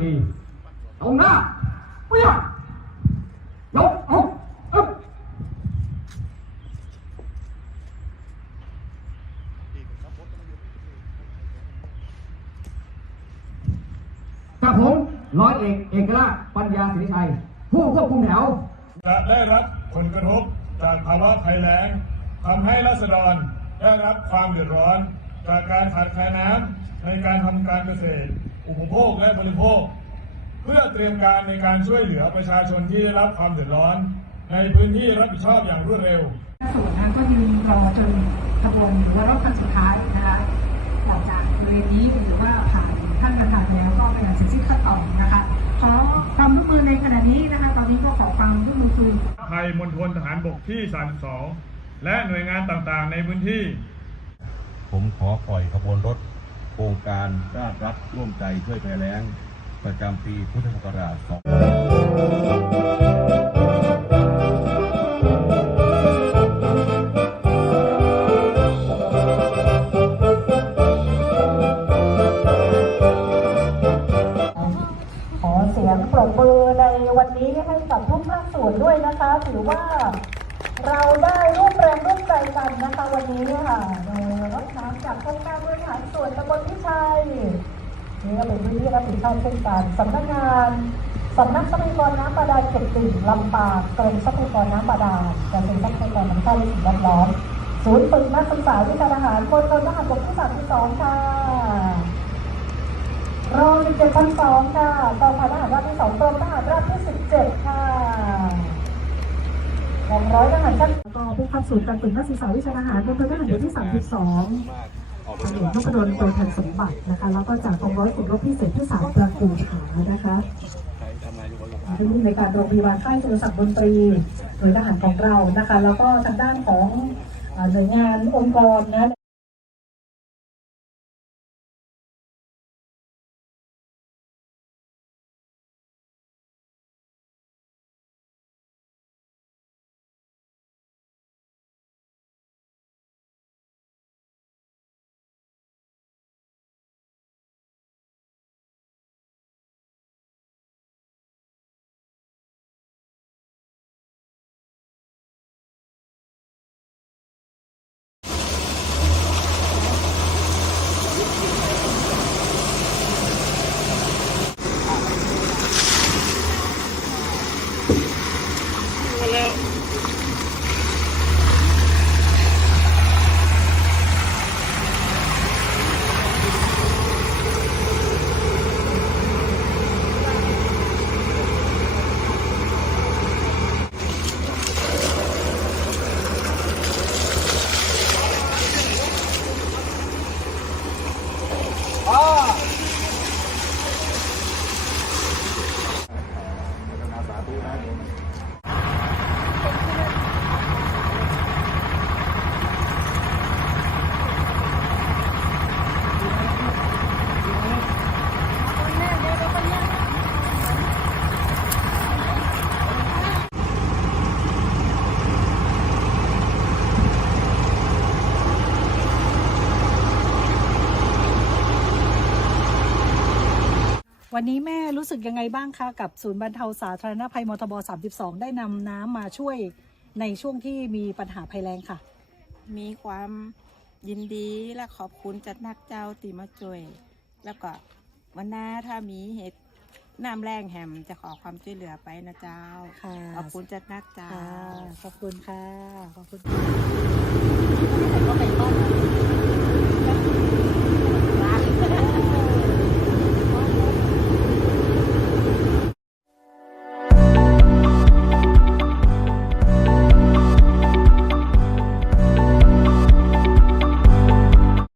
ทีตรงหน้าเปี้ยยกอกอึ๊บกับผมร้อยเอกเอกราชปัญญาสิริชัย ผู้ควบคุมแถวจะได้รับผลกระทบจากภาวะภัยแล้งทำให้รัษฎรได้รับความเดือดร้อน จากการขาดแคลนน้ำในการทำการเกษตร อุปโภคและบริโภค เพื่อเตรียมการในการช่วยเหลือประชาชนที่ได้รับความเดือดร้อน ในพื้นที่รับผิดชอบอย่างรวดเร็วส่วนนั้นก็ยืนรอจนขบวนหรือว่ารถคันสุดท้ายนะคะออกจากบริเวณนี้หรือว่าผ่านท่านประธานแล้วก็พยายามเสร็จสิ้นขั้นตอนนะคะขอความร่วมมือในขณะนี้นะคะ ตอนนี้ก็ขอความร่วมมือคือไทยมณฑลทหารบกที่32และหน่วยงานต่างๆ ในพื้นที่ ผมขอปล่อยขบวนรถ โครงการราชรัฐร่วมใจช่วยภัยแล้ง ประจำปีพุทธศักราช2ขอเสียงปรบมือในวันนี้ให้กับทุกภาคส่วนด้วยนะคะ ถือว่าเราได้ร่วมแรงร่วมใจกันนะคะ วันนี้ค่ะโดยรถน้ำจากองค์การบริหาร ส่วนตำบลพิชัยนี่ก็เป็นพื้นที่รับผิดชอบเช่นกันสำนักงานสำนักทรัพยากรน้ำบาดาลเขตติ่งลำปางกรมทรัพยากรน้ำบาดาลกระทรวงทรัพยากรน้ำชาติและสิ่งแวดล้อมศูนย์ฝึกนักศึกษาวิชาทหารมณฑลทหารบกที่32ค่ะรองสิบเจ็ดพันสองค่ะกองพันทหารราบที่สองกรมทหารราบที่สิบเจ็ดค่ะกองร้อยทหารชั้นก็ผู้ขับสูนย์การฝึกนักศึกษาวิชาทหารเป็นพลทหารบกที่สามสิบสอง ทางหลวงนพดลโดยทันสมบัตินะคะ แล้วก็จากกองร้อยฝึกรบพิเศษที่สามประกูขานะคะในการโรงพยาบาลค่ายสุรศักดิ์บนตรีหน่วยทหารของเรานะคะ แล้วก็ทางด้านของหน่วยงานองค์กรนะ วันนี้แม่รู้สึกยังไงบ้างคะกับศูนย์บรรเทาสาธารณภัยมทบ 32 ได้นำน้ำมาช่วยในช่วงที่มีปัญหาภัยแล้งค่ะ มีความยินดีและขอบคุณจัดนักเจ้าตีมาช่วย แล้วก็วันหน้าถ้ามีเหตุน้ำแรงแหมจะขอความช่วยเหลือไปนะเจ้า ค่ะ ขอบคุณจัดนักเจ้าค่ะขอบคุณค่ะ ขอบคุณก็ไป